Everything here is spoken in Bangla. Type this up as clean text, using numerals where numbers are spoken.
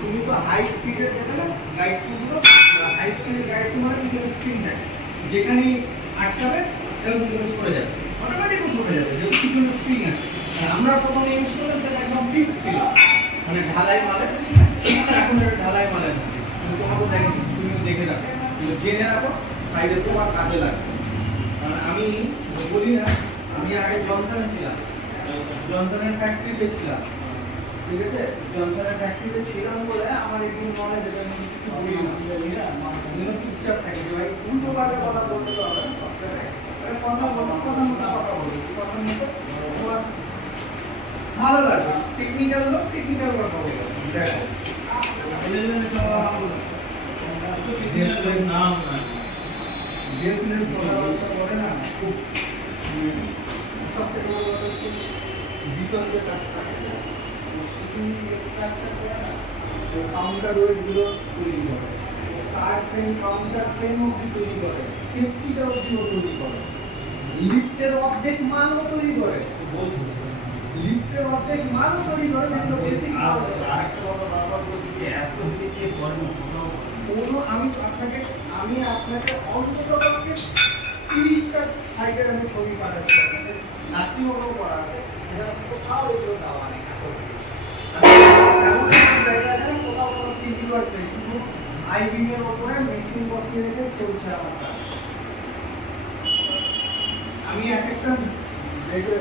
তুমি তো হাই স্পিডের যেটা না গাইড সুগুলো, হাই স্পিডের গাইড সু মানে পিছনে স্ক্রিন থাকে, যেখানে আটকাবে এরকম করে সরে যাবে, অটোমেটিক সরে যাবে, যেহেতু পিছনে স্ক্রিন আছে। আমরা প্রথমে ইউজ করলাম সেটা একদম ফিক্স ছিল, মানে ঢালাই মালে, এখন এটা ঢালাই মালের না। তোমাকে দেখে তুমি দেখে রাখো, জেনে রাখো, সাইডে তোমার কাজে লাগবে। আমি বলি না, আমি আগে জনসনে ছিলাম, জনসনের ফ্যাক্টরিতে ছিলাম, ঠিক আছে? জনসনের ফ্যাক্টরিতে ছিলাম বলে আমার এগুলো নলেজ, এটা আমি কিছু বলি না, চুপচাপ থাকি যে ভাই উল্টো পাল্টা কথা বলতে তো হবে না, সব জায়গায় কথা বলবো, কথা মতো কথা বলবো, কথা মতো তোমার ভালো লাগবে। টেকনিক্যাল লোক টেকনিক্যাল কথা বলবে। দেখো নাম না বিজনেস কথাবার্তা বলে না, খুব সবথেকে বড় কথা হচ্ছে ভিতর যে কাজটা স্ট্রাকচার করে না, কাউন্টার ওয়েটগুলো তৈরি করে, কার ফ্রেম কাউন্টার ফ্রেম অব্দি তৈরি করে, সেফটিটা অব্দি তৈরি করে, লিফটের অর্ধেক মালও তৈরি করে, লিফটের অর্ধেক মালও তৈরি করে, যেগুলো বেসিক আরেকটা বড় ব্যাপার বলছি যে এত দিকে বড় কোনো আমি আপনাকে অন্তত 30টা সাইডের আমি ছবি পাঠাচ্ছি, আপনাকে নাচিও করা আছে, এটা কোথাও এগুলো দেওয়া নেই। এমন একটা জায়গা আছে কোথাও কোনো সিটি ওয়ার্ক নেই, শুধু আইবিএর ওপরে মেশিন বসিয়ে রেখে চলছে আমার কাজ। আমি এক একটা দেখে